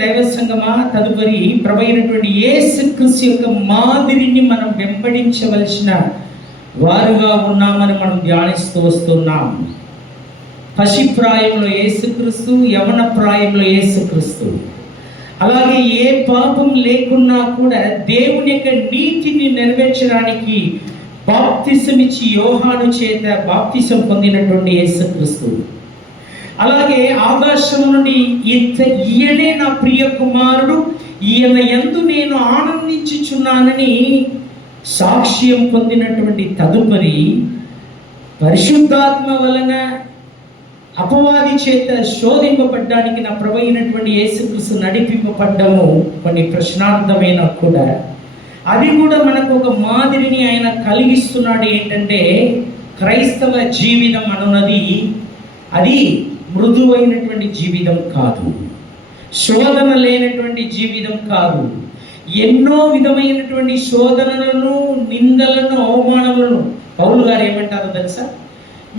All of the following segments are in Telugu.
దైవ సంగమా, తదుపరి ప్రభువైనటువంటి యేసుక్రీస్తు యొక్క మాదిరిని మనం వెంబడించవలసిన వారుగా ఉన్నామని మనం ధ్యానిస్తూ వస్తున్నాం. పసిప్రాయంలో యేసుక్రీస్తు, యవన ప్రాయంలో యేసుక్రీస్తు. అలాగే ఏ పాపం లేకున్నా కూడా దేవుని యొక్క నీతిని నెరవేర్చడానికి బాప్తిసమిచ్చి యోహాను చేత బాప్తిసం పొందినటువంటి యేసుక్రీస్తు. అలాగే ఆకాశం నుండి ఈయనే నా ప్రియ కుమారుడు, ఈయన యందు నేను ఆనందించుచున్నానని సాక్ష్యం పొందినటువంటి తదుపరి పరిశుద్ధాత్మ వలన అపవాది చేత శోధింపబడ్డానికి నా ప్రభు అయినటువంటి యేసుక్రీస్తు నడిపింపబడ్డము కొన్ని ప్రశ్నార్థమైన కూడా అది కూడా మనకు ఒక మాదిరిని ఆయన కలిగిస్తున్నాడు. ఏంటంటే క్రైస్తవ జీవితం అనున్నది అది మృదువైనటువంటి జీవితం కాదు, శోధన లేనటువంటి జీవితం కాదు. ఎన్నో విధమైనటువంటి శోధనలను, నిందలను, అవమానములను పౌలు గారు ఏమంటారో తెలుసా?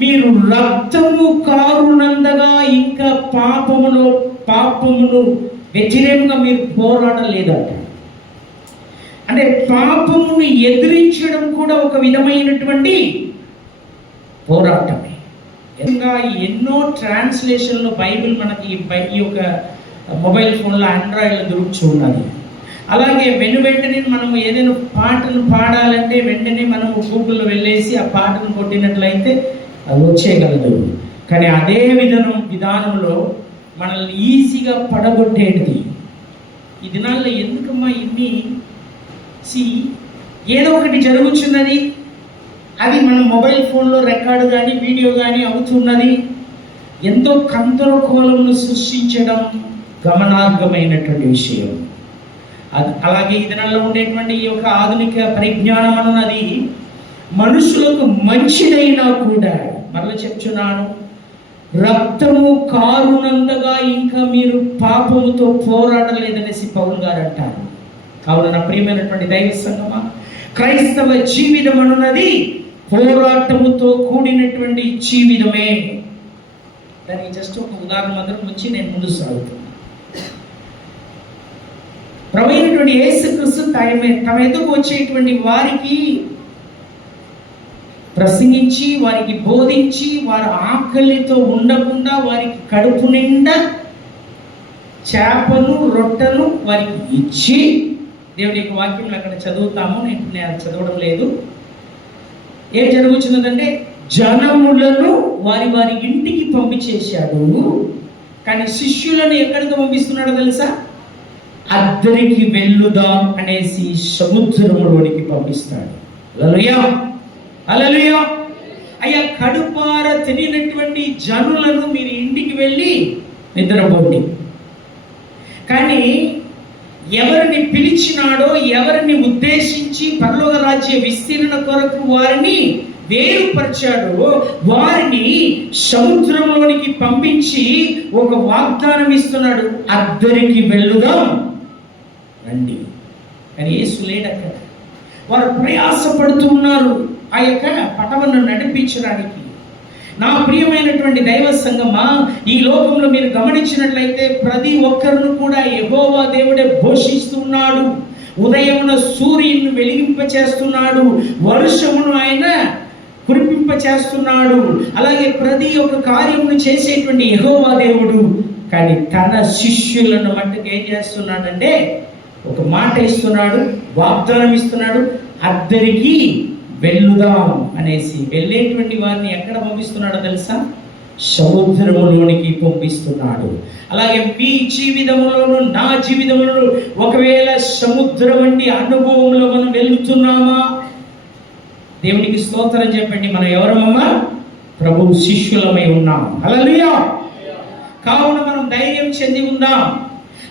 మీరు రక్తము కారునందగా ఇంకా పాపమును వ్యతిరేకంగా మీరు పోరాడలేదట. అంటే పాపమును ఎదిరించడం కూడా ఒక విధమైనటువంటి పోరాటమే. ఇంకా ఎన్నో ట్రాన్స్లేషన్లో బైబిల్ మనకి ఈ యొక్క మొబైల్ ఫోన్లో, ఆండ్రాయిడ్లో దొరుకుతూ ఉన్నది. అలాగే వెంటనే మనము ఏదైనా పాటను పాడాలంటే వెంటనే మనము గూగుల్లో వెళ్ళేసి ఆ పాటను కొట్టినట్లయితే అది వచ్చేయగలదు. కానీ అదే విధానంలో మనల్ని ఈజీగా పడగొట్టేది. ఈ దినాల్లో ఎందుకమ్మా ఇన్ని ఏదో ఒకటి జరుగుతున్నది, అది మన మొబైల్ ఫోన్లో రికార్డు కానీ వీడియో కానీ అవుతున్నది. ఎంతో గందరగోళమును సృష్టించడం గమనార్హమైనటువంటి విషయం. అలాగే ఈ దినాల్లో ఉండేటువంటి ఈ యొక్క ఆధునిక పరిజ్ఞానం అన్నది మనుషులకు మంచిదైనా కూడా, మరలా చెప్తున్నాను, రక్తము కారునందగా ఇంకా మీరు పాపముతో పోరాడలేదనేసి పౌలు గారు అంటారు. కావున నా ప్రియమైనటువంటి దైవ సంగమా, క్రైస్తవ జీవితం అన్నది పోరాటముతో కూడినటువంటి జీవితమే. దానికి జస్ట్ ఒక ఉదాహరణ మాత్రం వచ్చి నేను ముందు సాగుతున్నాను. ప్రభువైనటువంటి యేసుక్రీస్తు తమ ఎదుగు వచ్చేటువంటి వారికి ప్రసంగించి, వారికి బోధించి, వారి ఆకలితో ఉండకుండా వారికి కడుపు నిండా చేపను, రొట్టెను వారికి ఇచ్చి, దేవుడి యొక్క వాక్యంలో అక్కడ చదువుతాము, నేను చదవడం లేదు. ఏం జరుగుతున్నదంటే జనములను వారి ఇంటికి పంపించేశాడు. కానీ శిష్యులను ఎక్కడికి పంపిస్తున్నాడో తెలుసా? అద్దరికి వెళ్ళుదాం అనేసి సముద్రంలోనికి పంపిస్తాడు. హల్లెలూయా, హల్లెలూయా. అయ్యా, కడుపార తినినటువంటి జనులను మీరు ఇంటికి వెళ్ళి నిద్రపోండి. కానీ ఎవరిని పిలిచినాడో, ఎవరిని ఉద్దేశించి పరలోక రాజ్య విస్తీర్ణ కొరకు వారిని వేరుపరిచాడో వారిని సముద్రంలోనికి పంపించి ఒక వాగ్దానం ఇస్తున్నాడు, అద్దరికి వెళ్ళుదాం రండి. కానీ యేసు లేడక్కడ. వారు ప్రయాసపడుతూ ఉన్నారు ఆ యొక్క పటవను నడిపించడానికి. నా ప్రియమైనటువంటి దైవ సంగమా, ఈ లోకంలో మీరు గమనించినట్లయితే ప్రతి ఒక్కరిని కూడా యెహోవా దేవుడే పోషిస్తున్నాడు. ఉదయమున సూర్యుని వెలిగింపచేస్తున్నాడు, వర్షమును ఆయన కురిపింపచేస్తున్నాడు. అలాగే ప్రతి ఒక్క కార్యమును చేసేటువంటి యెహోవా దేవుడు. కానీ తన శిష్యులను మట్టుకు ఏం చేస్తున్నాడంటే ఒక మాట ఇస్తున్నాడు, వాగ్దానం ఇస్తున్నాడు, అద్దరికి వెళ్ళుదాం అనేసి. వెళ్ళేటువంటి వారిని ఎక్కడ పంపిస్తున్నాడో తెలుసా? సముద్రంలోనికి పంపిస్తున్నాడు. అలాగే మీ జీవితంలోను, నా జీవితంలోను ఒకవేళ సముద్రం వంటి అనుభవంలో మనం వెళ్తున్నామా? దేవునికి స్తోత్రం చెప్పండి. మనం ఎవరమమ్మా? ప్రభు శిష్యులమై ఉన్నాం. హల్లెలూయా. కావున మనం ధైర్యం చెంది ఉందాం.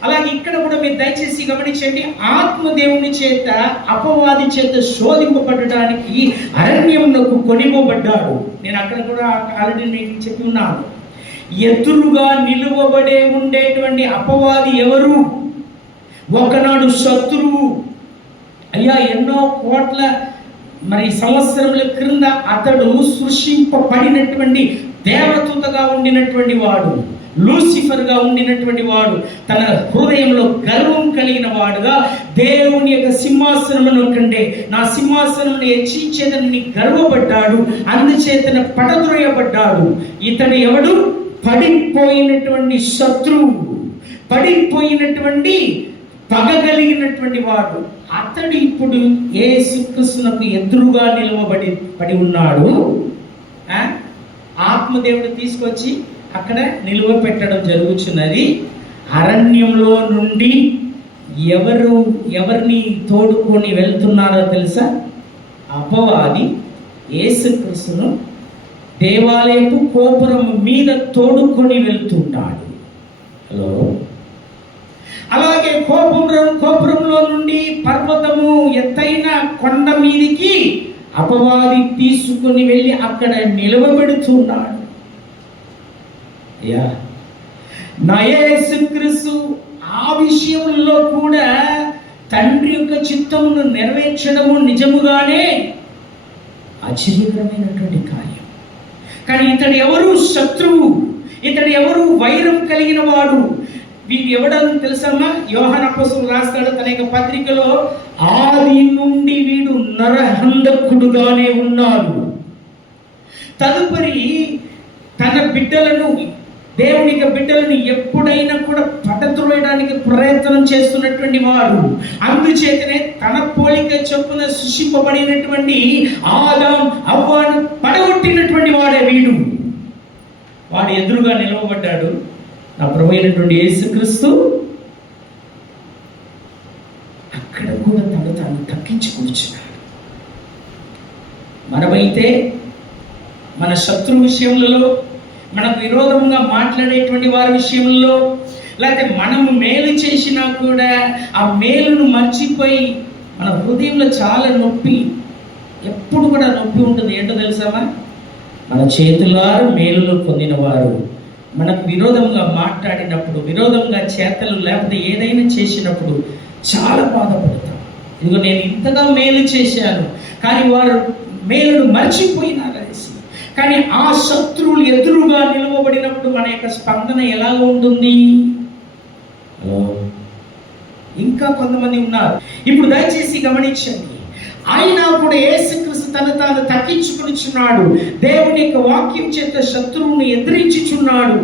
అలాగే ఇక్కడ కూడా మీరు దయచేసి గమనించండి, ఆత్మదేవుని చేత అపవాది చేత శోధింపబడడానికి అరణ్యమునకు కొనిపోబడ్డాడు. నేను అక్కడ కూడా ఆల్రెడీ నేను చెప్పి ఉన్నాను. ఎదురుగా నిలువబడే ఉండేటువంటి అపవాది ఎవరు? ఒకనాడు శత్రువు. అయ్యా, ఎన్నో కోట్ల సంవత్సరముల క్రింద అతడు సృష్టింపబడినటువంటి దేవదూతగా ఉండినటువంటి వాడు. లూసిఫర్గా ఉండినటువంటి వాడు తన హృదయంలో గర్వం కలిగిన వాడుగా దేవుని యొక్క సింహాసనమును కంటే నా సింహాసనమును హెచ్చించేదని గర్వపడ్డాడు. అందుచేతన పడద్రోయబడ్డాడు. ఇతడు ఎవడు? పడిపోయినటువంటి శత్రువు, పడిపోయినటువంటి పగ కలిగినటువంటి వాడు. అతడు ఇప్పుడు యేసుక్రీస్తునకు ఎదురుగా పడి ఉన్నాడు. ఆత్మదేవుడు తీసుకొచ్చి అక్కడ నిలువ పెట్టడం జరుగుతున్నది. అరణ్యంలో నుండి ఎవరిని తోడుకొని వెళ్తున్నారో తెలుసా? అపవాది యేసుక్రీస్తును దేవాలయపు గోపురం మీద తోడుకొని వెళ్తున్నాడు. హలో, అలాగే గోపురంలో నుండి పర్వతము ఎత్తైన కొండ మీదికి అపవాది తీసుకుని వెళ్ళి అక్కడ నిలవబెడుతున్నాడు. నా యేసుక్రీస్తు ఆ విషయంలో కూడా తండ్రి యొక్క చిత్తమును నెరవేర్చడము నిజముగానే ఆశ్చర్యకరమైనటువంటి కార్యం. కానీ ఇతడు ఎవరు? శత్రువు. ఇతడు ఎవరు? వైరం కలిగిన వాడు. వీడు ఎవడని తెలుసమ్మా? యోహాను అపోస్తలుడు రాస్తాడు తన యొక్క పత్రికలో, ఆది నుండి వీడు నరహంతకుడుగానే ఉన్నాడు. తదుపరి తన బిడ్డలను, దేవుని బిడ్డలను ఎప్పుడైనా కూడా పడద్రోయడానికి ప్రయత్నం చేస్తున్నటువంటి వాడు. అందుచేతనే తన పోలిక చొప్పున సృష్టింపబడినటువంటి ఆదాం హవ్వను పడగొట్టినటువంటి వాడే వీడు. వాడు ఎదురుగా నిలవబడ్డాడు. నా ప్రభు అయినటువంటి యేసుక్రీస్తు అక్కడ కూడా తాను తగ్గించి కూర్చున్నాడు. మనమైతే మన శత్రు విషయంలో, మనకు విరోధంగా మాట్లాడేటువంటి వారి విషయంలో, లేకపోతే మనము మేలు చేసినా కూడా ఆ మేలును మర్చిపోయి మన హృదయంలో చాలా నొప్పి, ఎప్పుడు కూడా నొప్పి ఉంటుంది. ఏంటో తెలుసామా? మన చేతులారు మేలులు పొందిన వారు మనకు విరోధంగా మాట్లాడినప్పుడు, విరోధంగా చేతలు లేకపోతే ఏదైనా చేసినప్పుడు చాలా బాధపడతాం. ఇదిగో నేను ఇంతగా మేలు చేశాను, కానీ వారు మేలును మర్చిపోయినారనేసి. కానీ ఆ శత్రువులు ఎదురుగా నిలవబడినప్పుడు మన యొక్క స్పందన ఎలా ఉంటుంది? ఇంకా కొంతమంది ఉన్నారు. ఇప్పుడు దయచేసి గమనించండి. అయినా కూడా యేసుక్రీస్తు తాను తగ్గించుకునిచున్నాడు. దేవుని యొక్క వాక్యం చేత శత్రువుని ఎదిరించుచున్నాడు.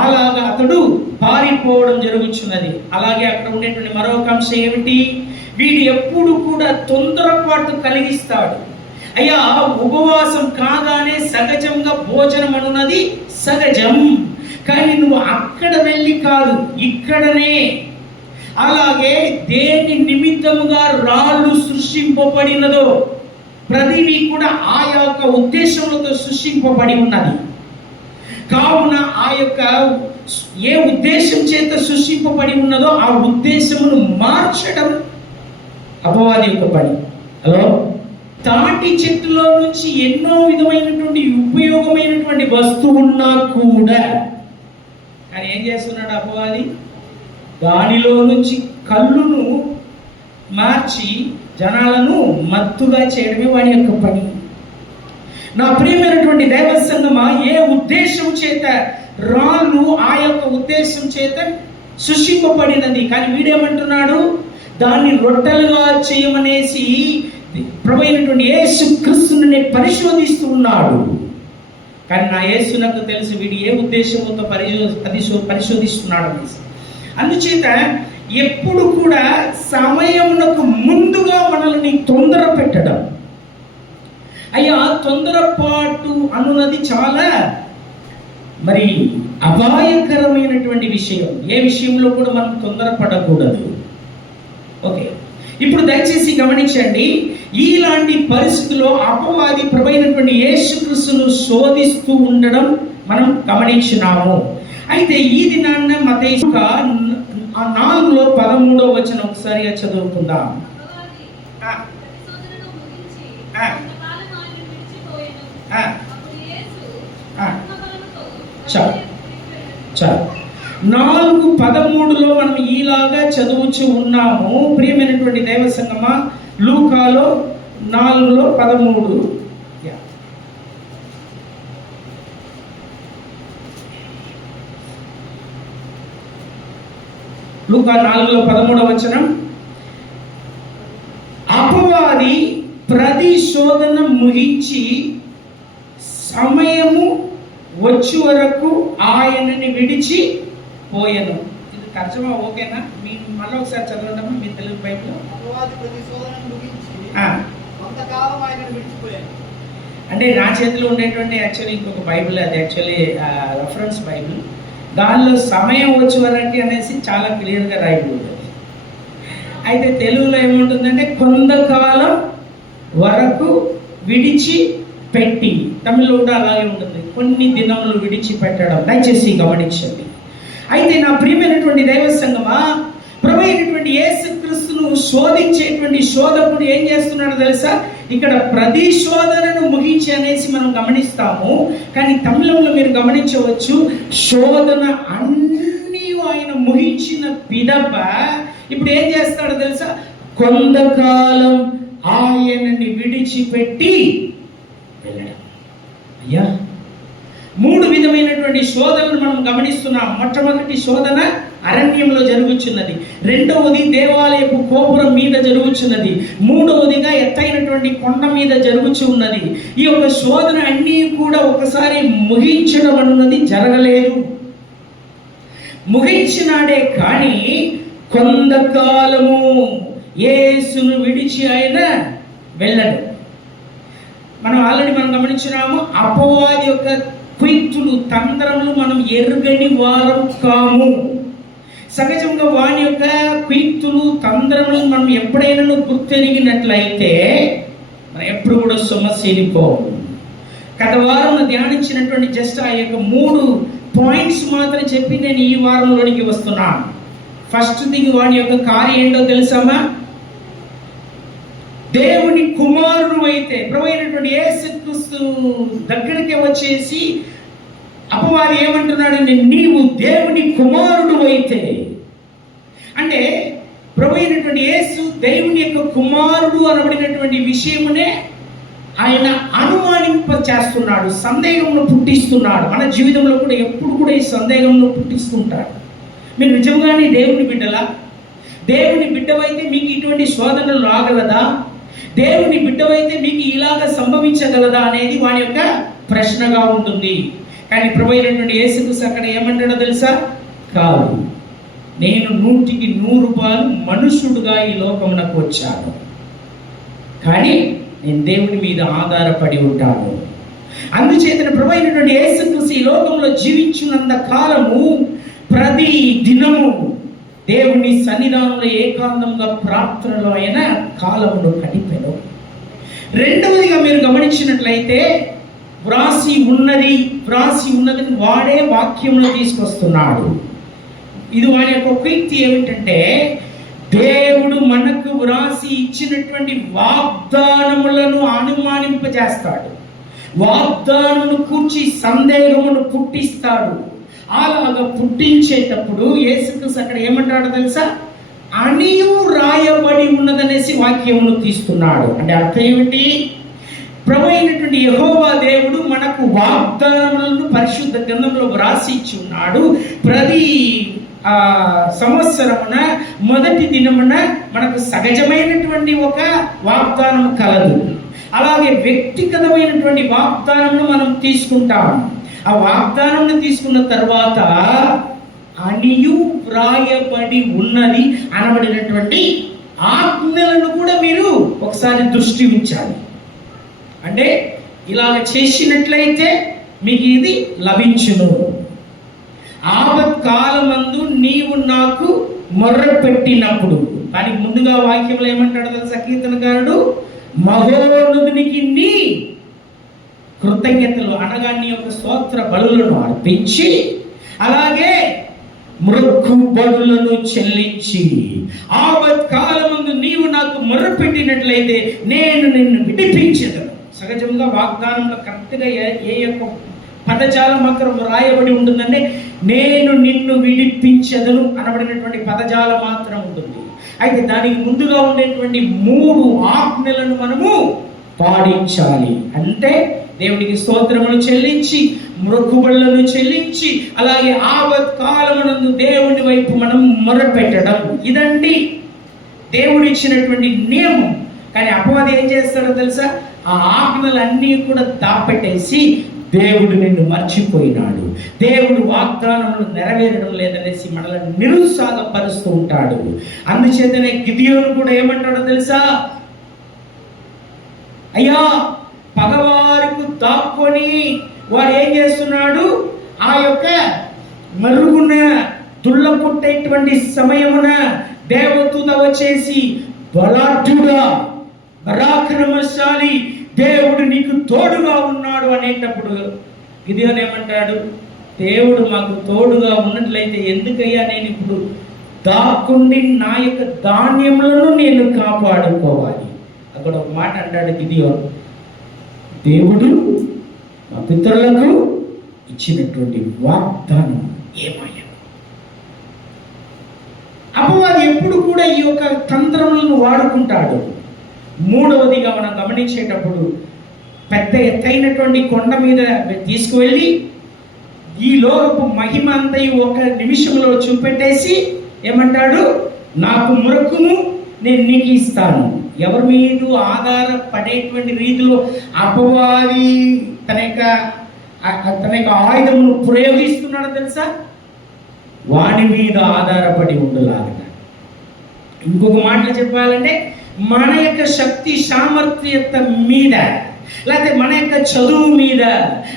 అలాగా అతడు పారిపోవడం జరుగుతున్నది. అలాగే అక్కడ ఉండేటువంటి మరొక అంశం ఏమిటి? వీడు ఎప్పుడు కూడా తొందరపాటు కలిగిస్తాడు. అయ్యా, ఉపవాసం కాగానే సహజంగా భోజనం అనున్నది సహజం. కానీ నువ్వు అక్కడ వెళ్ళి కాదు, ఇక్కడనే. అలాగే దేని నిమిత్తముగా రాళ్ళు సృష్టింపబడినదో ప్రతిదీ కూడా ఆ యొక్క ఉద్దేశములతో సృష్టింపబడి ఉన్నది. కావున ఆ యొక్క ఏ ఉద్దేశం చేత సృష్టింపబడి ఉన్నదో ఆ ఉద్దేశమును మార్చడం అపవాది యొక్క పని. హలో, తాటి చెట్టులో నుంచి ఎన్నో విధమైనటువంటి ఉపయోగమైనటువంటి వస్తువున్నా కూడా కానీ ఏం చేస్తున్నాడు అపవాది? దానిలో నుంచి కళ్ళును మార్చి జనాలను మత్తుగా చేయడమే వాడి యొక్క పని. నా ప్రియమైనటువంటి దైవ సంగమా, ఏ ఉద్దేశం చేత రాళ్ళు ఆ యొక్క ఉద్దేశం చేత సృష్టింపబడినది, కానీ వీడేమంటున్నాడు? దాన్ని రొట్టెలుగా చేయమనేసి ప్రభువైనటువంటి యేసుక్రీస్తుని పరిశోధిస్తూ ఉన్నాడు. కానీ నా యేసునకు తెలుసు వీడు ఏ ఉద్దేశంతో పరిశోధిస్తున్నాడు అనేసి. అందుచేత ఎప్పుడు కూడా సమయమునకు ముందుగా మనల్ని తొందర పెట్టడం. అయ్యా, తొందరపాటు అన్నది చాలా మరి అపాయకరమైనటువంటి విషయం. ఏ విషయంలో కూడా మనం తొందరపడకూడదు. ఓకే, ఇప్పుడు దయచేసి గమనించండి. ఇలాంటి పరిస్థితుల్లో అపవాది ప్రభువైనటువంటి యేసుక్రీస్తును శోధిస్తూ ఉండడం మనం గమనించినాము. అయితే ఈ దినాన్న మత్తయి 4:13 ఒకసారి చదువుకుందాం. చాలు 4:13 మనం ఈలాగా చదువుచు ఉన్నాము. ప్రియమైనటువంటి దైవ సంగమా, లూకాలో 4:13 4:13 లూకా 4:13 అపవాది ప్రతి శోధన ముగించి సమయము వచ్చి వరకు ఆయనని విడిచి పోయెను. ఇది తర్జమా ఓకేనా? మీ మళ్ళీ ఒకసారి చదవండి మీ తెలుగు బైబిల్. అపవాది ప్రతి శోధనను ముగించి కొంతకాలం ఆయనని విడిచిపోయాను. అంటే నా చేతిలో ఉండేటువంటి యాక్చువల్లీ ఇంకొక బైబిల్, అది యాక్చువల్లీ రెఫరెన్స్ బైబిల్. దానిలో సమయం వచ్చే వరకు అనేసి చాలా క్లియర్గా రాయబడి ఉంటుంది. అయితే తెలుగులో ఏముంటుందంటే కొంతకాలం వరకు విడిచి పెట్టి, తమిళ్లో కూడా అలాగే ఉంటుంది, కొన్ని దినములు విడిచిపెట్టడం. దయచేసి గమనించండి. అయితే నా ప్రియమైనటువంటి దైవ సంగమా, ప్రభు అయినటువంటి యేసుక్రీస్తును శోధించేటువంటి శోధకుడు ఏం చేస్తున్నాడో తెలుసా? ఇక్కడ ప్రతి శోధనను ముగించి అనేసి మనం గమనిస్తాము, కానీ తమిళంలో మీరు గమనించవచ్చు, శోధన అన్నీ ఆయన ముగించిన పిదప ఇప్పుడు ఏం చేస్తాడో తెలుసా? కొంతకాలం ఆయనని విడిచిపెట్టి వెళ్ళడం. అయ్యా, 3 విధమైనటువంటి శోధనలు మనం గమనిస్తున్నాం. మొట్టమొదటి శోధన అరణ్యంలో జరుగుచున్నది, రెండవది దేవాలయపు గోపురం మీద జరుగుచున్నది, మూడవదిగా ఎత్తైనటువంటి కొండ మీద జరుగుచు ఉన్నది. ఈ యొక్క శోధన అన్నీ కూడా ఒకసారి ముగించడం అన్నది జరగలేదు. ముగించినాడే కానీ కొంతకాలము యేసును విడిచి ఆయన వెళ్ళడు. మనం ఆల్రెడీ గమనించినాము, అపవాది యొక్క కుయుక్తులు తంత్రములు మనం ఎరుగని వారం కాము. సహజంగా వాని యొక్క కుయుక్తులు తంత్రములు మనం ఎప్పుడైనా గుర్తెరిగినట్లయితే మనం ఎప్పుడు కూడా సమస్యలిపోవు. గత వారం ధ్యానించినటువంటి జస్ట్ ఆ యొక్క 3 పాయింట్స్ మాత్రం చెప్పి నేను ఈ వారంలోనికి వస్తున్నాను. ఫస్ట్ థింగ్, వాని యొక్క కార్యం ఏంటో తెలుసామా? దేవుని కుమారుడు అయితే ప్రభు అయినటువంటి యేసుక్రీస్తు దగ్గరికి వచ్చేసి అపవాది ఏమంటున్నాడంటే, నీవు దేవుని కుమారుడు అయితే, అంటే ప్రభు అయినటువంటి యేసు దేవుని యొక్క కుమారుడు అనబడినటువంటి విషయమునే ఆయన అనుమానింప చేస్తున్నాడు, సందేహంలో పుట్టిస్తున్నాడు. మన జీవితంలో కూడా ఎప్పుడు కూడా ఈ సందేహంలో పుట్టిస్తుంటాడు. మీరు నిజంగానే దేవుని బిడ్డలా? దేవుని బిడ్డవైతే మీకు ఇటువంటి శోధనలు రాగలదా? దేవుని బిడ్డవైతే మీకు ఇలాగ సంభవించగలదా అనేది వాని యొక్క ప్రశ్నగా ఉంటుంది. కానీ ప్రభు అయినటువంటి యేసుక్రీస్తు అక్కడ ఏమంటాడో తెలుసా? కాదు, నేను 100కి 100 మనుషుడుగా ఈ లోకమునకు వచ్చాను, కానీ నేను దేవుని మీద ఆధారపడి ఉంటాను. అందుచేత ప్రభు అయినటువంటి యేసుక్రీస్తు ఈ లోకంలో జీవించినంత కాలము ప్రతి దినము దేవుని సన్నిధానంలో ఏకాంతంగా ప్రార్థనలో ఆయన కాలమును గడిపెను. రెండవదిగా మీరు గమనించినట్లయితే వ్రాసి ఉన్నది వాడే వాక్యంలో తీసుకొస్తున్నాడు. ఇది వాడి యొక్క కుయుక్తి ఏమిటంటే, దేవుడు మనకు వ్రాసి ఇచ్చినటువంటి వాగ్దానములను అనుమానింపజేస్తాడు, వాగ్దానమును కూర్చి సందేహమును పుట్టిస్తాడు. అలాగా పుట్టించేటప్పుడు యేసుక్రీస్తు అక్కడ ఏమంటాడో తెలుసా? అనియు రాయబడి ఉన్నదనేసి వాక్యమును తీస్తున్నాడు. అంటే అర్థం ఏమిటి? ప్రభు అయినటువంటి యెహోవా దేవుడు మనకు వాగ్దానములను పరిశుద్ధ గ్రంథంలో వ్రాసి ఇచ్చి ఉన్నాడు. ప్రతి సంవత్సరమున మొదటి దినమున మనకు సహజమైనటువంటి ఒక వాగ్దానం కలదు. అలాగే వ్యక్తిగతమైనటువంటి వాగ్దానమును మనం తీసుకుంటాం. ఆ వాగ్దానం తీసుకున్న తర్వాత అనియు వ్రాయబడి ఉన్నది అనబడినటువంటి ఆజ్ఞలను కూడా మీరు ఒకసారి దృష్టి ఉంచాలి. అంటే ఇలాగ చేసినట్లయితే మీకు ఇది లభించును. ఆపత్కాలమందు నీవు నాకు మొర్ర పెట్టినప్పుడు, దానికి ముందుగా వాక్యంలో ఏమంటాడు తెలుసా కీర్తనకారుడు? మహోన్నతునికి నీ కృతజ్ఞతలు అనగా నీ యొక్క స్తోత్ర బలులను అర్పించి, అలాగే మృక్కుబడులను చెల్లించి, ఆపత్కాలమందు నీవు నాకు మొర్రపెట్టినట్లయితే నేను నిన్ను విడిపించెదను. సహజంగా వాగ్దానంలో కరెక్ట్గా ఏ యొక్క పదజాలం మాత్రం రాయబడి ఉంటుందంటే నేను నిన్ను విడిపించెదను అనబడినటువంటి పదజాలం మాత్రం ఉంటుంది. అయితే దానికి ముందుగా ఉండేటువంటి 3 ఆజ్ఞలను మనము పాటించాలి. అంటే దేవునికి స్తోత్రములు చెల్లించి మొక్కుబడులను చెల్లించి అలాగే ఆపత్కాలమునందు దేవుని వైపు మనం మొరపెట్టడం, ఇదండి దేవుడు ఇచ్చినటువంటి నియమం. కానీ అపవాది ఏం చేస్తాడో తెలుసా? ఆ ఆజ్ఞలన్నీ కూడా దాపెట్టేసి దేవుడు నిన్ను మర్చిపోయినాడు, దేవుడు వాగ్దానములు నెరవేరడం లేదనేసి మనల్ని నిరుత్సాహపరుస్తూ ఉంటాడు. అందుచేతనే గిదియోను కూడా ఏమంటాడో తెలుసా? అయ్యా, పగవారికి దాక్కొని వాడు ఏం చేస్తున్నాడు? ఆ యొక్క మరుగున దుళ్ళ పుట్టేటువంటి సమయమున దేవదూత వచ్చేసి, బలాఢ్యుడా, పరాక్రమశాలి, దేవుడు నీకు తోడుగా ఉన్నాడు అనేటప్పుడు గిదియోను ఏమంటాడు? దేవుడు మాకు తోడుగా ఉన్నట్లయితే ఎందుకయ్యా నేను ఇప్పుడు దాక్కుండి నా యొక్క ధాన్యములను నేను కాపాడుకోవాలి? అక్కడ ఒక మాట అంటాడు గిదియోను, దేవుడు మా పితరులకు ఇచ్చినటువంటి వాగ్దానం ఏమయ్యా? అపవాది ఎప్పుడు కూడా ఈ యొక్క తంత్రములను వాడుకుంటాడు. మూడవదిగా మనం గమనించేటప్పుడు, పెద్ద ఎత్తైనటువంటి కొండ మీద తీసుకువెళ్ళి ఈ లోకపు మహిమ అంతయు ఒక నిమిషంలో చూపెట్టేసి ఏమంటాడు? నాకు మొరకుము, నేను నీకు ఇస్తాను. ఎవరి మీద ఆధారపడేటువంటి రీతిలో అపవాది తన యొక్క ఆయుధమును ప్రయోగిస్తున్నాడో తెలుసా? వాడి మీద ఆధారపడి ఉండలాగా. ఇంకొక మాటలు చెప్పాలంటే, మన యొక్క శక్తి సామర్థ్యత మీద, లేకపోతే మన యొక్క చదువు మీద.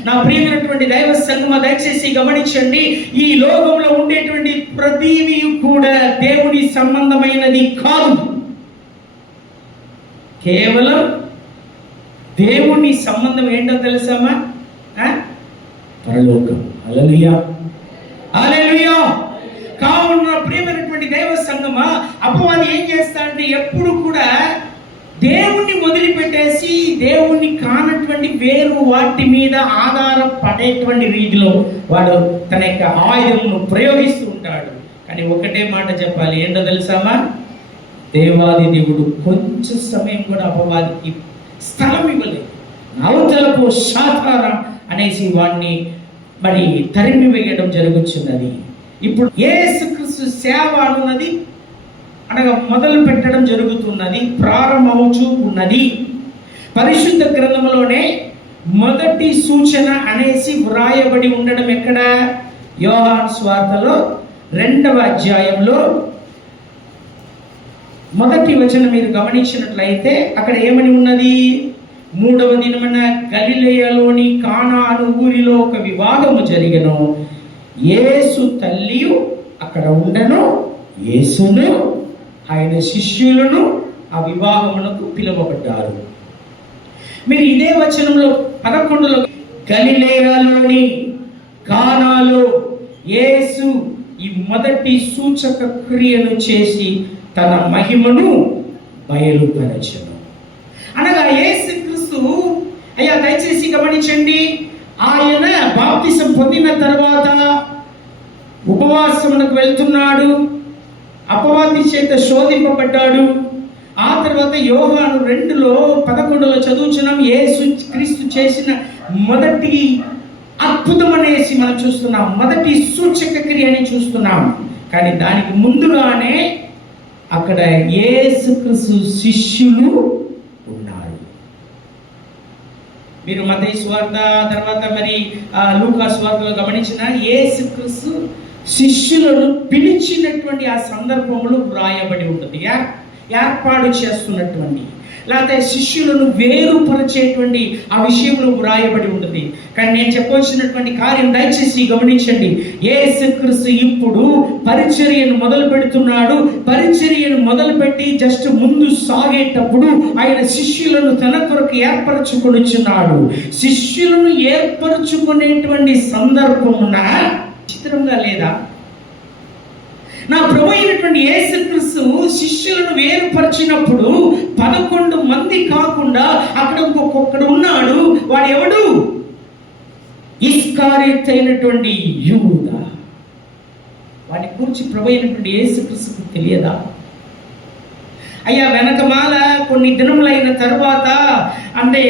నా ప్రియమైనటువంటి దైవ సంగమ, దయచేసి గమనించండి, ఈ లోకంలో ఉండేటువంటి ప్రతివి కూడా దేవుని సంబంధమైనది కాదు. కేవలం దేవుని సంబంధం ఏంటో తెలుసామా? పరలోకం. హల్లెలూయా, హల్లెలూయా. కావున ప్రియమైనటువంటి దైవ సంగమా, అపవాది ఏం చేస్తాడంటే ఎప్పుడు కూడా దేవుణ్ణి వదిలిపెట్టేసి దేవుణ్ణి కానటువంటి వేరు వాటి మీద ఆధారపడేటువంటి రీతిలో వాడు తన యొక్క ఆయుధమును ప్రయోగిస్తూ ఉంటాడు. కానీ ఒకటే మాట చెప్పాలి, ఏంటో తెలుసామా? దేవాది దేవుడు కొంచెం సమయం కూడా అపవాదికి స్థలం ఇవ్వలేదు. అవతలపు సాతారం అనేసి వాడిని మరి తరిమి వేయడం జరుగుతున్నది. ఇప్పుడు యేసుక్రీస్తు సేవ అన్నది అనగా మొదలు పెట్టడం జరుగుతున్నది, ప్రారంభమవుచూ ఉన్నది. పరిశుద్ధ గ్రంథంలోనే మొదటి సూచన అనేసి వ్రాయబడి ఉండడం ఎక్కడ? యోహాను సువార్తలో 2వ అధ్యాయంలో మొదటి వచనం మీరు గమనించినట్లయితే అక్కడ ఏమని ఉన్నది? 3వ దినమున గలిలయలోని కానా అను ఊరిలో ఒక వివాహము జరిగెను. యేసు తల్లియు అక్కడ ఉండెను. యేసును ఆయన శిష్యులను ఆ వివాహమునకు పిలువబడ్డారు. మీరు ఇదే వచనంలో 11లో గలిలయలోని కానాలో యేసు ఈ మొదటి సూచక క్రియను చేసి తన మహిమను బయలుపరచెను. అనగా యేసుక్రీస్తు, అయ్యా దయచేసి గమనించండి, ఆయన బాప్తిసం పొందిన తర్వాత ఉపవాసమునకు వెళ్తున్నాడు, అపవాది చేత శోధింపబడ్డాడు. ఆ తర్వాత యోహాను 2:11 చదువుచున్నాం, యేసు క్రీస్తు చేసిన మొదటి అద్భుతం అనేసి మనం చూస్తున్నాం, మొదటి సూచక క్రియ అని చూస్తున్నాం. కానీ దానికి ముందుగానే అక్కడ యేసుక్రీస్తు శిష్యులు ఉన్నారు. మీరు మత్తయి సువార్త తర్వాత మరి లూకా సువార్తలో గమనించిన యేసుక్రీస్తు శిష్యులను పిలిచినటువంటి ఆ సందర్భములు వ్రాయబడి ఉంటుంది. ఏర్పాటు చేస్తున్నటువంటి లేకపోతే శిష్యులను వేరుపరిచేటువంటి ఆ విషయంలో వ్రాయబడి ఉంటుంది. కానీ నేను చెప్పవలసినటువంటి కార్యం దయచేసి గమనించండి, యేసుక్రీస్తు ఇప్పుడు పరిచర్యను మొదలు పెడుతున్నాడు. పరిచర్యను మొదలుపెట్టి జస్ట్ ముందు సాగేటప్పుడు ఆయన శిష్యులను తన కొరకు ఏర్పరచుకొనిచున్నాడు. శిష్యులను ఏర్పరచుకునేటువంటి సందర్భమున చిత్రంగా లేదా? నా ప్రభు అయినటువంటి యేసుక్రీస్తు శిష్యులను వేరుపరిచినప్పుడు 11 మంది కాకుండా అక్కడ ఇంకొకడు ఉన్నాడు. వాడు ఎవడు? ఇస్కారియోతు అయినటువంటి యూదా. వాడి గురించి ప్రభు అయినటువంటి యేసుక్రీస్తుకు తెలియదా? అయ్యా వెనకమాల కొన్ని దినములైన తర్వాత అంటే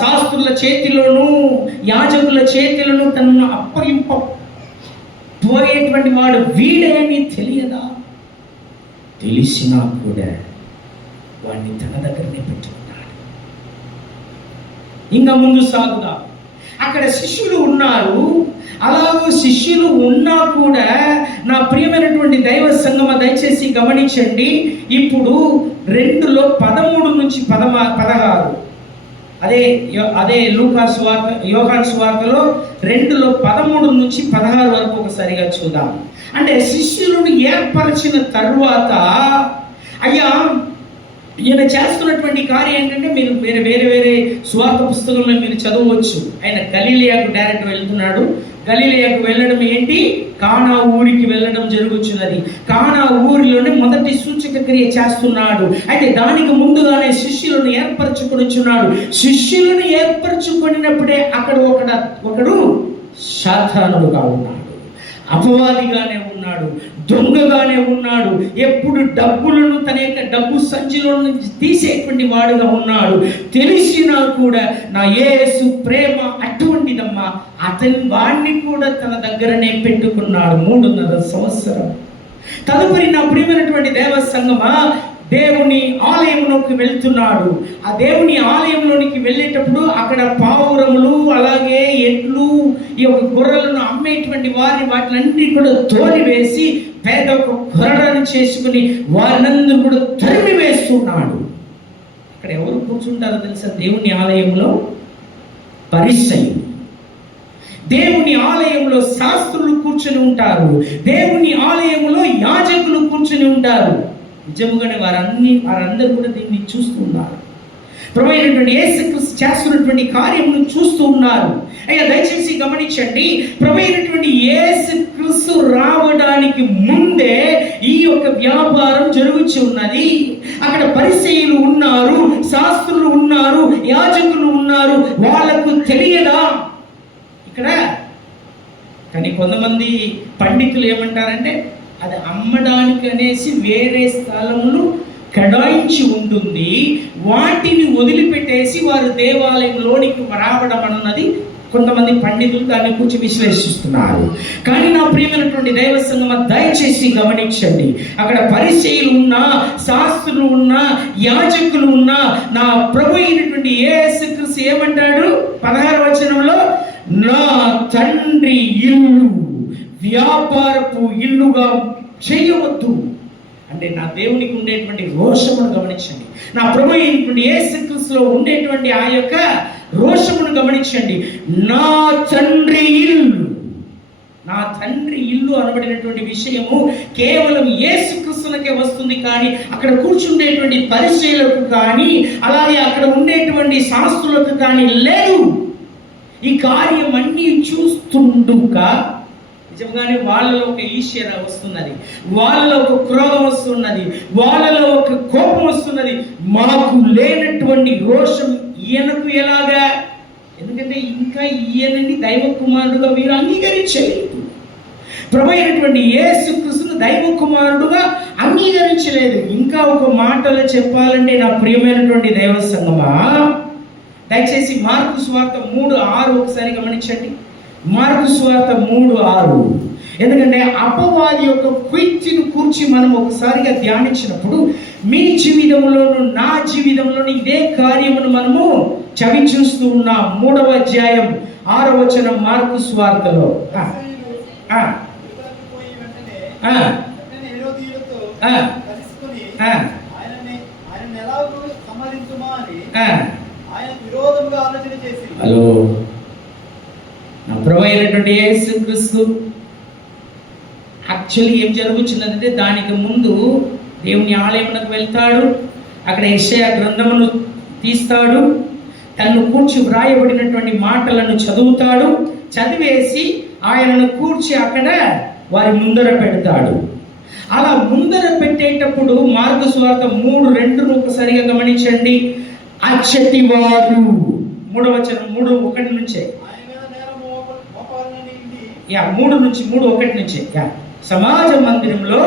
శాస్త్రుల చేతిలోను యాజకుల చేతిలోను తనను అప్పగింపబోయేటువంటి వాడు వీడే అని తెలియదా? తెలిసినా కూడా వాడిని తన దగ్గరనే పెట్టుకున్నాడు. ఇంకా ముందు సాగుదా, అక్కడ శిష్యులు ఉన్నారు. అలాగూ శిష్యులు ఉన్నా కూడా నా ప్రియమైనటువంటి దైవ సంగమ దయచేసి గమనించండి. ఇప్పుడు 2:13 నుంచి 16 అదే లూకా సువార్త యోహాను సువార్తలో 2:13 నుంచి 16 వరకు ఒకసారిగా చూద్దాం. అంటే శిష్యులను ఏర్పరిచిన తరువాత అయ్యా ఈయన చేస్తున్నటువంటి కార్యం ఏంటంటే మీరు వేరే సువార్త పుస్తకంలో మీరు చదవచ్చు. ఆయన గలిలయకు డైరెక్ట్ వెళ్తున్నాడు. గలిలయకు వెళ్ళడం ఏంటి? కానా ఊరికి వెళ్ళడం జరుగుతున్నది. కానా ఊరిలోనే మొదటి సూచక క్రియ చేస్తున్నాడు. అయితే దానికి ముందుగానే శిష్యులను ఏర్పరచుకొనిచున్నాడు. శిష్యులను ఏర్పరచుకున్నప్పుడే అక్కడ ఒకడు సాతానుడుగా ఉన్నాడు, అపవాదిగానే ఉన్నాడు, దొంగగానే ఉన్నాడు. ఎప్పుడు డబ్బులను తన యొక్క డబ్బు సంచిలో నుంచి తీసేటువంటి వాడుగా ఉన్నాడు. తెలిసినా కూడా నా యేసు ప్రేమ అటువంటిదమ్మా, వాడిని కూడా తన దగ్గరనే పెట్టుకున్నాడు 3.5 సంవత్సరం. తదుపరి నా ప్రియమైనటువంటి దేవ సంగమా దేవుని ఆలయంలోకి వెళ్తున్నాడు. ఆ దేవుని ఆలయంలోనికి వెళ్ళేటప్పుడు అక్కడ పావురములు అలాగే ఎడ్లు ఈ యొక్క గొర్రెలను అమ్మేటువంటి వాటిని కూడా తోలివేసి పేద ఒక కొరడాన్ని చేసుకుని వారినందరూ కూడా తరిమి వేస్తున్నాడు. అక్కడ ఎవరు కూర్చుంటారో తెలుసా? దేవుని ఆలయంలో పరిసయ్యులు, దేవుని ఆలయంలో శాస్త్రులు కూర్చొని ఉంటారు, దేవుని ఆలయంలో యాజకులు కూర్చొని ఉంటారు. నిజముగానే వారందరూ కూడా దీన్ని చూస్తూ ఉన్నారు. ప్రభువైనటువంటి యేసుక్రీస్తు చేస్తున్నటువంటి కార్యమును చూస్తూ ఉన్నారు. అయ్యా దయచేసి గమనించండి, ప్రభువైనటువంటి యేసుక్రీస్తు రావడానికి ముందే ఈ యొక్క వ్యాపారం జరుగుతూ ఉన్నది. అక్కడ పరిసయ్యులు ఉన్నారు, శాస్త్రులు ఉన్నారు, యాజకులు ఉన్నారు. వాళ్ళకు తెలియదా? ఇక్కడ కానీ కొంతమంది పండితులు ఏమంటారంటే అది అమ్మడానికి అనేసి వేరే స్థలములు కేటాయించి ఉంటుంది, వాటిని వదిలిపెట్టేసి వారు దేవాలయంలోనికి రావడం అన్నది కొంతమంది పండితులు దాన్ని కూర్చి విశ్లేషిస్తున్నారు. కానీ నా ప్రియమైనటువంటి దైవ సంగమ దయచేసి గమనించండి, అక్కడ పరిసయ్యులు ఉన్నా, శాస్త్రులు ఉన్నా, యాజకులు ఉన్నా, నా ప్రభు అయినటువంటి యేసుక్రీస్తు ఏమంటాడు 16వ వచనంలో, నా తండ్రి ఇల్లు వ్యాపారపు ఇల్లుగా చేయవద్దు. అంటే నా దేవునికి ఉండేటువంటి రోషమును గమనించండి, నా ప్రభు అయినటువంటి యేసుక్రీస్తులో ఉండేటువంటి ఆ యొక్క రోషమును గమనించండి. నా తండ్రి ఇల్లు, నా తండ్రి ఇల్లు అనబడినటువంటి విషయము కేవలం యేసుక్రీస్తునకే వస్తుంది, కానీ అక్కడ కూర్చుండేటువంటి పరిచయులకు కానీ అలాగే అక్కడ ఉండేటువంటి శాస్త్రులకు కానీ లేదు. ఈ కార్యం అన్నీ చూస్తుండుక నిజంగానే వాళ్ళలో ఒక ఈర్ష్య వస్తున్నది, వాళ్ళలో ఒక క్రోధం వస్తున్నది, వాళ్ళలో ఒక కోపం వస్తున్నది. మాకు లేనటువంటి రోషం ఈయనకు ఎలాగా? ఎందుకంటే ఇంకా ఈయనని దైవ కుమారుడుగా వీరు అంగీకరించలేదు. ప్రభు అయినటువంటి యేసుక్రీస్తును దైవ కుమారుడుగా అంగీకరించలేదు. ఇంకా ఒక మాటలో చెప్పాలంటే నా ప్రియమైనటువంటి దైవ సంగమా, దయచేసి మార్కు సువార్త 3:6 ఒకసారి గమనించండి. మార్కు సువార్త 3:6. ఎందుకంటే అపవాది యొక్క కుయుక్తిని కూర్చి మనం ఒకసారిగా ధ్యానించినప్పుడు మీ జీవితంలోను నా జీవితంలోను ఇదే కార్యమును మనము చవి చూస్తూ ఉన్నాం. 3వ అధ్యాయం 6వ వచనం మార్కు సువార్తలో. హలో, నా ప్రభు అయినటువంటి యేసుక్రీస్తు యాక్చువల్లీ ఏం జరుగుతున్నదంటే దానికి ముందు దేవుని ఆలయమునకు వెళ్తాడు, అక్కడ యెషయా గ్రంథమును తీస్తాడు, తను కూర్చి వ్రాయబడినటువంటి మాటలను చదువుతాడు, చదివేసి ఆయనను కూర్చి అక్కడ వారి ముందర పెడతాడు. అలా ముందర పెట్టేటప్పుడు మార్కు సువార్త 3:2 ఒకసారిగా గమనించండి. అచ్చటి వారు 3వ వచనం 3:1 నుంచే 3:1 నుంచే సమాజ మందిరంలో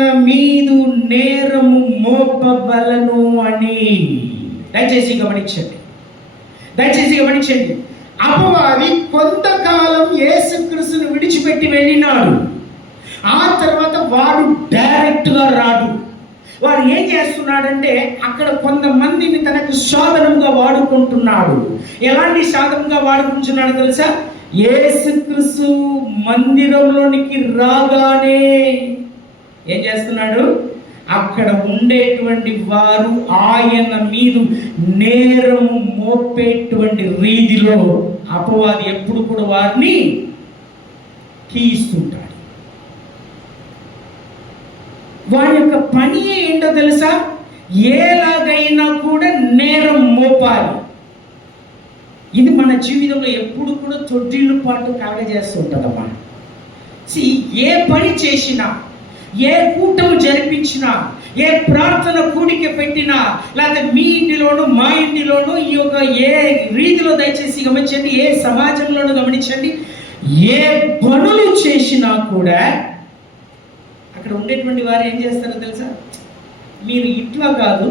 ఆయన మీదు నేరము మోపబలను అని. దయచేసి గమనించండి. అపవాది కొంతకాలం యేసుక్రీస్తును విడిచిపెట్టి వెళ్ళినాడు. ఆ తర్వాత వాడు డైరెక్ట్గా రాడు. వాడు ఏం చేస్తున్నాడంటే అక్కడ కొంతమందిని తనకు సాధనంగా వాడుకుంటున్నాడు. ఎలాంటి సాధనంగా వాడుకుంటున్నాడు తెలుసా? యేసుక్రీస్తు మందిరంలోనికి రాగానే ఏం చేస్తున్నాడు? అక్కడ ఉండేటువంటి వారు ఆయన మీద నేరము మోపేటువంటి రీతిలో అపవాది ఎప్పుడు కూడా వారిని కీయిస్తుంటాడు. వారి యొక్క పని ఏంటో తెలుసా? ఎలాగైనా కూడా నేరం మోపాలి. ఇది మన జీవితంలో ఎప్పుడు కూడా తొట్టిల్లు పాటు కలగజేస్తుంటదమ్మా. ఏ పని చేసినా, ఏ కూటమి జరిపించినా, ఏ ప్రార్థన కూడిక పెట్టినా, లేకపోతే మీ ఇంటిలోను మా ఇంటిలోను ఈ యొక్క ఏ రీతిలో దయచేసి గమనించండి, ఏ సమాజంలోనూ గమనించండి, ఏ పనులు చేసినా కూడా అక్కడ ఉండేటువంటి వారు ఏం చేస్తారో తెలుసా? మీరు ఇట్లా కాదు,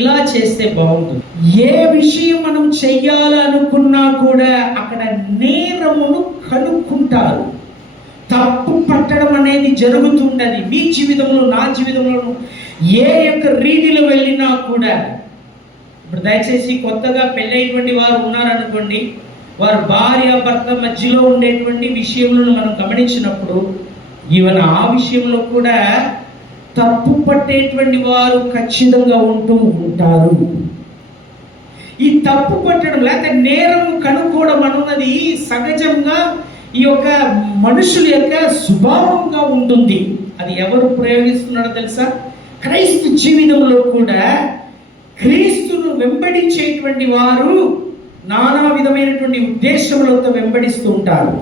ఇలా చేస్తే బాగుంటుంది. ఏ విషయం మనం చెయ్యాలనుకున్నా కూడా అక్కడ నేరమును కనుక్కుంటారు. తప్పు పట్టడం అనేది జరుగుతుండదు. మీ జీవితంలో, నా జీవితంలోనూ ఏ యొక్క రీతిలో వెళ్ళినా కూడా. ఇప్పుడు దయచేసి కొత్తగా పెళ్ళైనటువంటి వారు ఉన్నారనుకోండి, వారు భార్య భర్త మధ్యలో ఉండేటువంటి విషయంలో మనం గమనించినప్పుడు ఈవెన్ ఆ విషయంలో కూడా తప్పు పట్టేటువంటి వారు ఖచ్చితంగా ఉంటూ ఉంటారు. ఈ తప్పు పట్టడం లేకపోతే నేరం కనుక్కోవడం అన్నది సహజంగా ఈ యొక్క మనుషుల యొక్క స్వభావంగా ఉంటుంది. అది ఎవరు ప్రయోగిస్తున్నారో తెలుసా? క్రైస్తవ జీవితంలో కూడా క్రీస్తును వెంబడించేటువంటి వారు నానా విధమైనటువంటి ఉద్దేశములతో వెంబడిస్తూ ఉంటారు.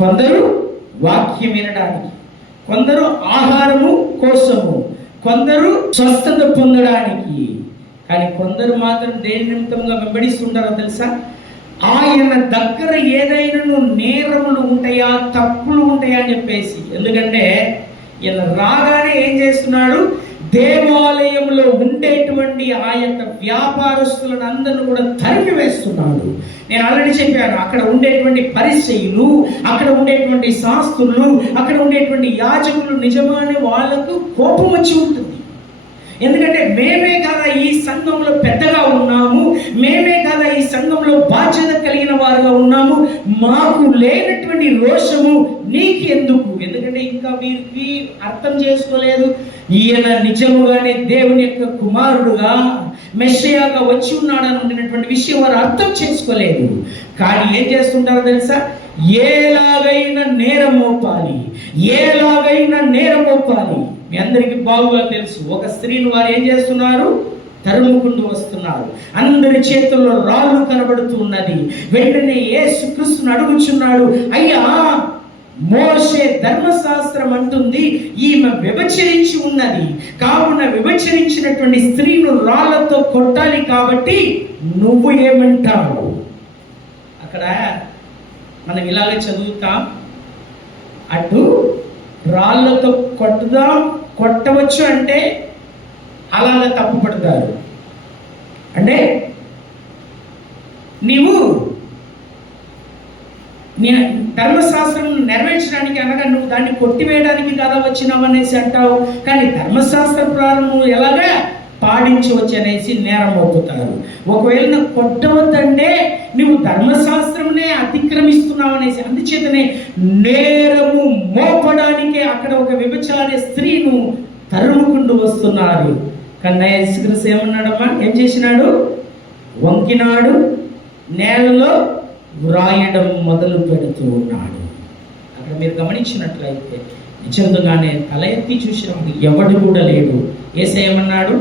కొందరు వాక్యం వినడానికి, కొందరు ఆహారము కోసము, కొందరు స్వస్థత పొందడానికి. కానీ కొందరు మాత్రం దేని నిమిత్తంగా వెంబడిస్తుంటారో తెలుసా? ఆయన దగ్గర ఏదైనా నేరములు ఉంటాయా, తప్పులు ఉంటాయా అని చెప్పేసి. ఎందుకంటే ఈయన రాగానే ఏం చేస్తున్నాడు? దేవాలయంలో ఉండేటువంటి ఆ యొక్క వ్యాపారస్తులను అందరిని కూడా తరిమి వేస్తున్నాడు. నేను ఆల్రెడీ చెప్పాను, అక్కడ ఉండేటువంటి పరిచయులు, అక్కడ ఉండేటువంటి శాస్త్రులు, అక్కడ ఉండేటువంటి యాజకులు నిజమానే వాళ్లకు కోపం వచ్చి ఉంటుంది. ఎందుకంటే మేమే కదా ఈ సంఘంలో పెద్దగా ఉన్నాము, మేమే కదా ఈ సంఘంలో బాధ్యత కలిగిన వారుగా ఉన్నాము, మాకు లేనటువంటి రోషము నీకు ఎందుకు? ఎందుకంటే ఇంకా వీరికి అర్థం చేసుకోలేదు, ఈయన నిజముగానే దేవుని యొక్క కుమారుడుగా మెస్సయాగా వచ్చి ఉన్నాడని ఉండినటువంటి విషయం వారు అర్థం చేసుకోలేదు. కానీ ఏం చేస్తుంటారో తెలుసా? ఎలాగైనా నేరం మోపాలి. మీ అందరికీ బాగుగా తెలుసు, ఒక స్త్రీని వారు ఏం చేస్తున్నారు? తరుముకుంటూ వస్తున్నారు. అందరి చేతుల్లో రాళ్ళు కనబడుతూ ఉన్నది. వెంటనే యేసుక్రీస్తును అడుగుచున్నాడు, అయ్యా మోషే ధర్మశాస్త్రం అంటుంది ఈమె వ్యభిచరించి ఉన్నది, కావున వ్యభిచరించినటువంటి స్త్రీను రాళ్లతో కొట్టాలి, కాబట్టి నువ్వు ఏమంటావు? అక్కడ మనం ఇలాగే చదువుతాం, అటు రాళ్లతో కొట్టవచ్చు అంటే అలాగే తప్పు పడతారు. అంటే నీవు ధర్మశాస్త్రం నెరవేర్చడానికి అనగా నువ్వు దాన్ని కొట్టివేయడానికి కదా వచ్చినావు అనేసి అంటావు. కానీ ధర్మశాస్త్ర ప్రారంభం ఎలాగా పాటించవచ్చు అనేసి నేరం మోపుతారు. ఒకవేళ నువ్వు కొట్టవద్దంటే నువ్వు ధర్మశాస్త్రంనే అతిక్రమిస్తున్నావు అనేసి. అందుచేతనే నేరము మోపడానికే అక్కడ ఒక వ్యభిచారి స్త్రీను తరుముకుంటూ వస్తున్నారు. కానీ యేసుక్రీస్తు ఏమన్నాడమ్మా? ఏం చేసినాడు? వంకినాడు, నేలలో వ్రాయడం మొదలు పెడుతూ ఉన్నాడు. అక్కడ మీరు గమనించినట్లయితే నిజంగానే తల ఎత్తి చూసినప్పుడు ఎవడు కూడా లేడు. యేసయ్య ఏమన్నాడు?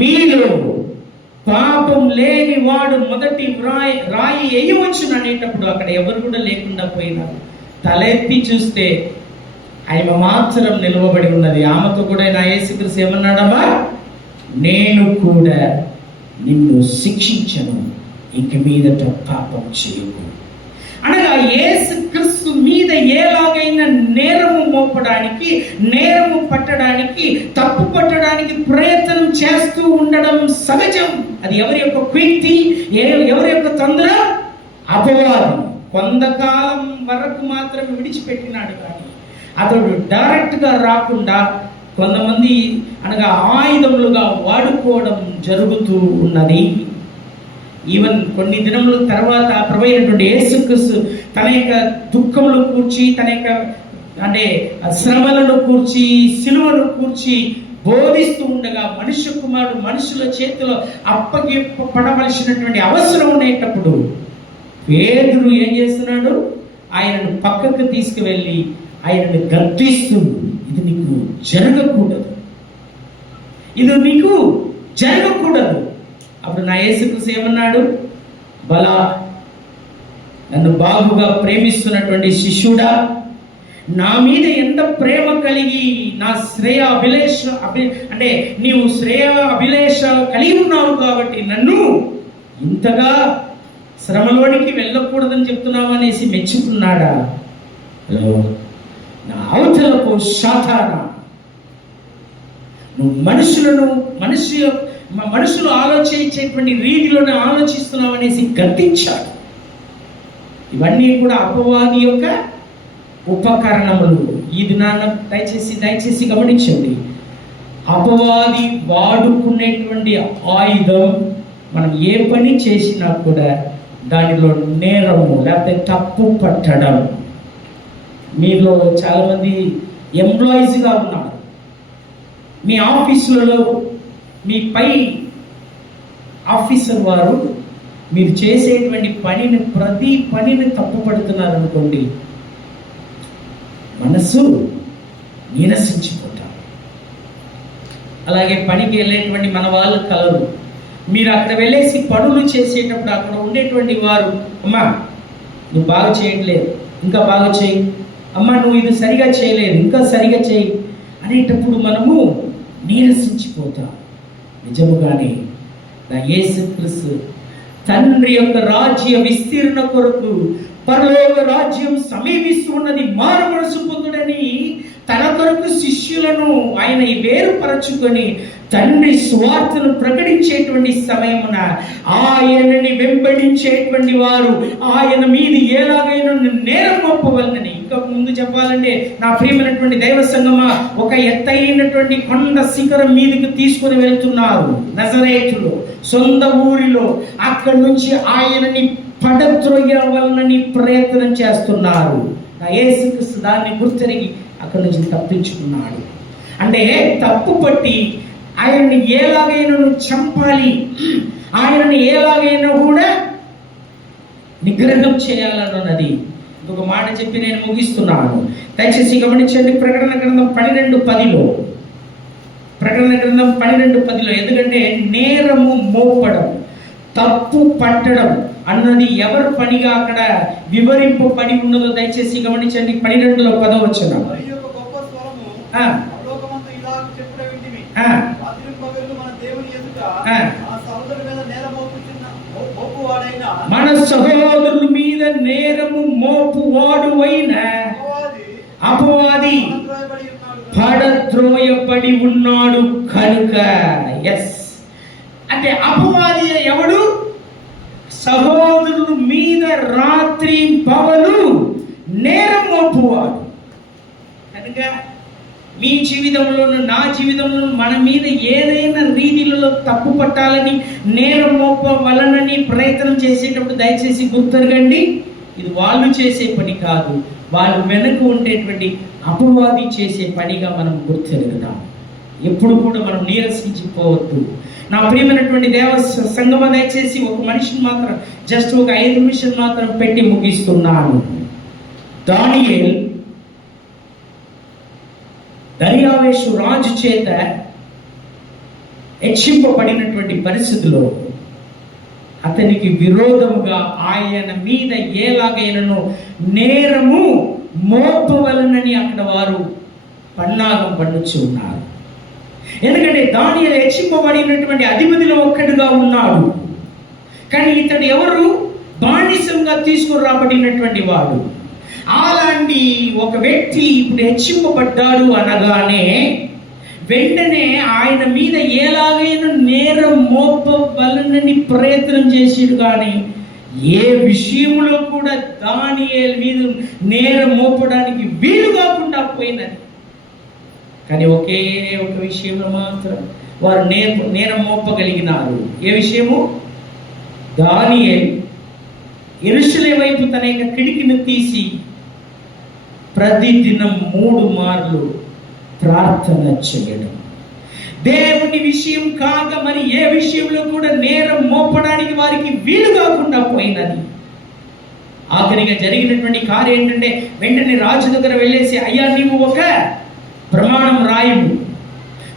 మీలో పాపం లేని వాడు మొదటి రాయి వేయవచ్చును అనేటప్పుడు అక్కడ ఎవరు కూడా లేకుండా పోయినారు. తల ఎత్తి చూస్తే ఆమె మాత్రం నిలవబడి ఉన్నది. ఆమెతో కూడా నా యేసుక్రీస్తు ఏమన్నాడమ్మా? నేను కూడా నిన్ను శిక్షించను, ఇంక మీదట పాపం చేయకు. అనగా యేసు క్రీస్తు మీద ఎలాగైనా నేరము మోపడానికి, నేరము పట్టడానికి, తప్పు పట్టడానికి ప్రయత్నం చేస్తూ ఉండడం సహజం. అది ఎవరి యొక్క క్విక్తి, ఎవరి యొక్క తొందర? అపవాది. కొంతకాలం వరకు మాత్రమే విడిచిపెట్టినాడు, కానీ అతడు డైరెక్ట్గా రాకుండా కొంతమంది అనగా ఆయుధములుగా వాడుకోవడం జరుగుతూ ఉన్నది. ఈవెన్ కొన్ని దినముల తర్వాత ప్రభు అయినటువంటి యేసుక్రీస్తు తన యొక్క దుఃఖములు కూర్చి, తన యొక్క అంటే శ్రమలను కూర్చి, సిలువను కూర్చి బోధిస్తూ ఉండగా మనుష్య కుమారుడు మనుషుల చేతిలో అప్పగిప్పబడవలసినటువంటి అవసరం ఉండేటప్పుడు పేతురు ఏం చేస్తున్నాడు? ఆయనను పక్కకు తీసుకువెళ్ళి ఆయనను గద్దిస్తూ, ఇది నీకు జరగకూడదు, ఇది నీకు జరగకూడదు. అప్పుడు నా యేసుక్రీస్తు ఏమన్నాడు? బలా, నన్ను బాగుగా ప్రేమిస్తున్నటువంటి శిష్యుడా, నా మీద ఎంత ప్రేమ కలిగి నా నీవు శ్రేయ అభిలేష కలిగి ఉన్నావు కాబట్టి నన్ను ఇంతగా శ్రమలోనికి వెళ్ళకూడదని చెప్తున్నావు అనేసి మెచ్చుకున్నాడా? నా అవతలకు సాతానా, నువ్వు మనుషులు ఆలోచించేటువంటి రీతిలోనే ఆలోచిస్తున్నావు అనేసి గద్దించాడు. ఇవన్నీ కూడా అపవాది యొక్క ఉపకరణములు. ఈ దినాన దయచేసి గమనించండి. అపవాది వాడుకునేటువంటి ఆయుధం, మనం ఏ పని చేసినా కూడా దానిలో నేరము లేకపోతే తప్పు పట్టడం. మీలో చాలామంది ఎంప్లాయీస్గా ఉన్నారు. మీ ఆఫీసులలో మీ పై ఆఫీసర్ వారు మీరు చేసేటువంటి ప్రతి పనిని తప్పు పడుతున్నారు అనుకోండి, మనసు నీరసించిపోతాం. అలాగే పనికి వెళ్ళేటువంటి మన వాళ్ళు కలరు. మీరు అక్కడ వెళ్ళేసి పనులు చేసేటప్పుడు అక్కడ ఉండేటువంటి వారు, అమ్మా నువ్వు బాగా చేయట్లేదు, ఇంకా బాగా చేయి, అమ్మా నువ్వు ఇది సరిగా చేయలేదు, ఇంకా సరిగా చేయి అనేటప్పుడు మనము నీరసించిపోతాం. నిజముగానే నా యేసుక్రీస్తు తండ్రి యొక్క రాజ్య విస్తీర్ణ కొరకు పరలోక రాజ్యం సమీపిస్తున్నది, మారు మనసు పొందుడని తన కొరకు శిష్యులను ఆయన వేరుపరచుకొని తండ్రి స్వార్థను ప్రకటించేటువంటి సమయమున ఆయనని వెంబడించేటువంటి వారు ఆయన మీద ఎలాగైనా నేరం మోపవలనని. ఇంకా ముందు చెప్పాలంటే నా ప్రియమైనటువంటి దైవ సంగమా, ఒక ఎత్తైనటువంటి కొండ శిఖరం మీదకి తీసుకుని వెళ్తున్నారు నజరేతులో, సొంత ఊరిలో. అక్కడి నుంచి ఆయనని పడద్రోయవలనని ప్రయత్నం చేస్తున్నారు. నా యేసుక్రీస్తు దాన్ని గుర్తెరిగి అక్కడి నుంచి తప్పించుకున్నాడు. అంటే తప్పు పట్టి ఆయన్ని ఎలాగైనా చంపాలి, ఆయనని ఎలాగైనా కూడా నిగ్రహం చేయాలన్నది. ఇంకొక మాట చెప్పి నేను ముగిస్తున్నాను, దయచేసి గమనించండి. ప్రకటన గ్రంథం 12:10లో, ప్రకటన గ్రంథం 12:10లో, ఎందుకంటే నేరము మోపడం, తప్పు పట్టడం అన్నది ఎవరి పనిగా అక్కడ వివరింపబడి ఉన్నదో దయచేసి గమనించండి. 12లో 10వ వచనం. మన సహోదరుల మీద నేరము మోపువాడు అయిన అపవాది పడద్రోయబడి ఉన్నాడు కనుక. ఎస్, అంటే అపవాది ఎవడు? సహోదరుల మీద రాత్రి పగలు నేరం మోపువాడు. కనుక మీ జీవితంలోను నా జీవితంలో మన మీద ఏదైనా రీతిలో తప్పు పట్టాలని, నేరం మోపవలనని ప్రయత్నం చేసేటప్పుడు దయచేసి గుర్తెరగండి, ఇది వాళ్ళు చేసే పని కాదు, వాళ్ళు వెనక ఉండేటువంటి అపవాది చేసే పనిగా మనం గుర్తెరుగుతాం. ఎప్పుడు కూడా మనం నీరసించిపోవద్దు. నా ప్రియమైనటువంటి దేవ సంగమ, దయచేసి ఒక మనిషిని మాత్రం జస్ట్ ఒక 5 నిమిషాలు మాత్రం పెట్టి ముగిస్తున్నాను. దానియేల్ దర్యావేషు రాజు చేత హెచ్చింపబడినటువంటి పరిస్థితిలో అతనికి విరోధముగా ఆయన మీద ఎలాగైనను నేరము మోపవలనని అక్కడ వారు పన్నాగం పన్నుచు ఉన్నారు. ఎందుకంటే దానియేలు హెచ్చింపబడినటువంటి అధిపతిలో ఒక్కడుగా ఉన్నాడు. కానీ ఇతడు ఎవరు? బానిసంగా తీసుకురాబడినటువంటి వాడు. అలాంటి ఒక వ్యక్తి ఇప్పుడు హెచ్చింపబడ్డాడు అనగానే వెంటనే ఆయన మీద ఎలాగైనా నేరం మోపవలనని ప్రయత్నం చేసాడు. కానీ ఏ విషయంలో కూడా దానియేలు మీద నేరం మోపడానికి వీలు కాకుండా పోయినది. కానీ ఒకే ఒక విషయంలో మాత్రం వారు నేరం మోపగలిగినారు. ఏ విషయము? దానియేలు యెరూషలేము వైపు తన యొక్క కిటికీని తీసి ప్రతిదినం 3 మార్లు ప్రార్థన చేయడం. దేవుని విషయం కాక మరి ఏ విషయంలో కూడా నేరం మోపడానికి వారికి వీలు కాకుండా పోయినది. ఆఖరిగా జరిగినటువంటి కార్యం ఏంటంటే వెంటనే రాజు దగ్గర వెళ్ళేసి, అయ్యా నీవు ఒక ప్రమాణం రాయము,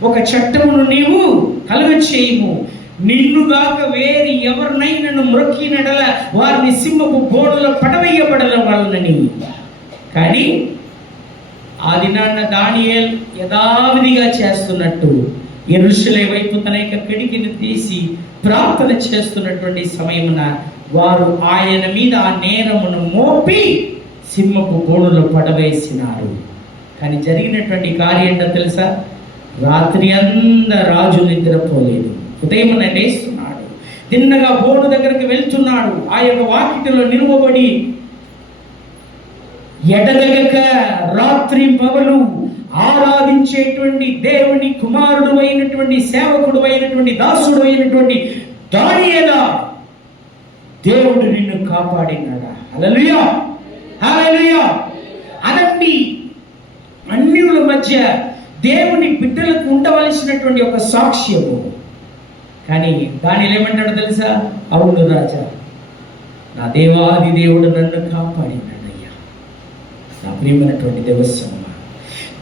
ఒక చట్టమును నీవు కలుగ చేయము, నిన్నుగాక వేరి ఎవరినైనా మ్రొక్కినడల వారిని సింహపు బోనులో పడవేయబడల వాళ్ళని. కానీ ఆ దినాన్న దానియేలు యథావిధిగా చేస్తున్నట్టు యెరూషలేము వైపు తన యొక్క కిటికీని తీసి ప్రార్థన చేస్తున్నటువంటి సమయమున వారు ఆయన మీద ఆ నేరమును మోపి సింహపు బోనులో పడవేసినారు. కానీ జరిగినటువంటి కార్యం ఏంటో తెలుసా? రాత్రి అంతా రాజు నిద్రపోలేదు. ఉదయం లేస్తున్నాడు, తిన్నగా బోను దగ్గరికి వెళ్తున్నాడు. ఆ యొక్క వాకిటిలో నిలువబడి ఎడతెగక రాత్రి పగలు ఆరాధించేటువంటి దేవుని కుమారుడు అయినటువంటి సేవకుడు అయినటువంటి దాసుడు అయినటువంటి దానియేలా, దేవుడు నిన్ను కాపాడినాడా? హల్లెలూయా, హల్లెలూయా. అలాంటి అన్యుల మధ్య దేవుని బిడ్డలకు ఉండవలసినటువంటి ఒక సాక్ష్యము. కానీ దానియేలు ఏమంటాడో తెలుసా? అవును రాజా, నా దేవాది దేవుడు నన్ను కాపాడినాడయ్యా. నా ప్రియమైనటువంటి దేవస్వామి,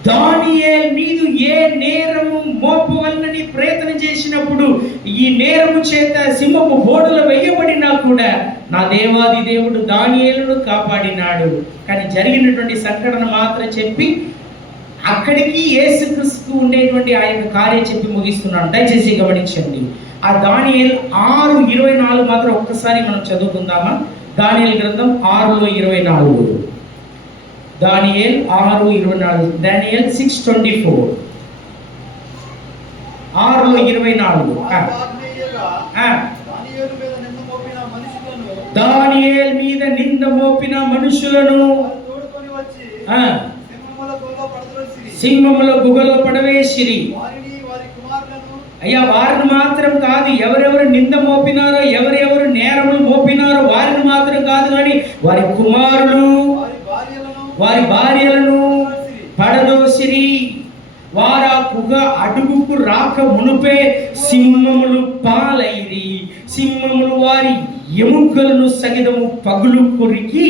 దానియేలు నీదు ఏ నేరము మోపవలనని ప్రయత్నం చేసినప్పుడు ఈ నేరము చేత సింహపు బోనులో వేయబడినా కూడా నా దేవాది దేవుడు దానియేలును కాపాడినాడు. కానీ జరిగినటువంటి సంఘటన మాత్రం చెప్పి అక్కడికి యేసుక్రీస్తు ఉండేటువంటి ఆ యొక్క కార్యం చెప్పి ముగిస్తున్నాడు. దయచేసి గమనించండి. ఆ దానియేలు 6:24 మాత్రం ఒక్కసారి మనం చదువుకుందామా? దానియేలు గ్రంథం 6:24. దానియేలు 6:24. దానియేలు 6:24. 6:24. దానియేలు మీద నింద మోపిన మనుషులను సింహముల గుహలో పడవేసిరి. అయ్యా, వారిని మాత్రం కాదు, ఎవరెవరు నింద మోపినారో, ఎవరెవరు నేరములు మోపినారో వారిని మాత్రం కాదు, కానీ వారి కుమారులు వారి భార్యలను పడదోసిరి. వారు ఆ గుహ అడుగుకు రాక మునుపే సింహములు పాలైరి. సింహములు వారి ఎముకలను సగితము పగులు కొరికి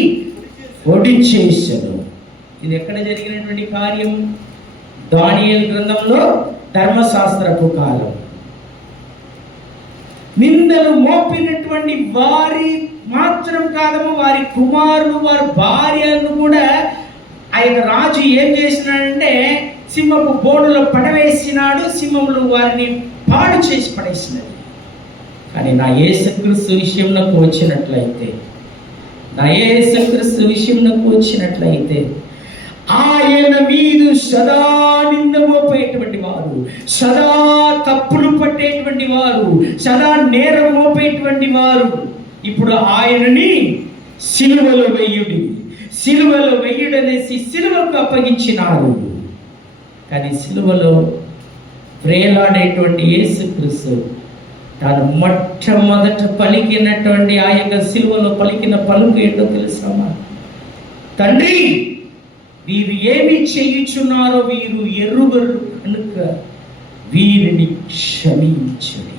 ఒడిచేసెను. ఇది ఎక్కడ జరిగినటువంటి కార్యం? దానియేలు గ్రంథంలో ధర్మశాస్త్రపు కాలం. నిందలు మోపినటువంటి వారి మాత్రం కాదము, వారి కుమారులు వారి భార్యలను కూడా ఆ యొక్క రాజు ఏం చేసినాడంటే సింహపు బోనులో పడవేసినాడు. సింహములు వారిని పాడు చేసి పడేసినది. కానీ నా యేసుక్రీస్తు విషయంలోకి వచ్చినట్లయితే, నా యేసుక్రీస్తు విషయంలోకి వచ్చినట్లయితే ఆయన మీద సదా నింద మోపేటువంటి వారు, సదా తప్పులు పట్టేటువంటి వారు, సదా నేరం మోపేటువంటి వారు ఇప్పుడు ఆయనని సిలువలో వెయ్యుడి, సిలువలో వెయ్యుడనేసి సిలువకు అప్పగించినారు. కానీ సిలువలో ప్రేలాడేటువంటి యేసుక్రీస్తు తాను మొట్టమొదట పలికినటువంటి ఆ యొక్క సిలువలో పలికిన పలుకు ఏంటో తెలుసామా? తండ్రి, వీరు ఏమి చేయుచున్నారో వీరు ఎరుగరు కనుక వీరిని క్షమించండి.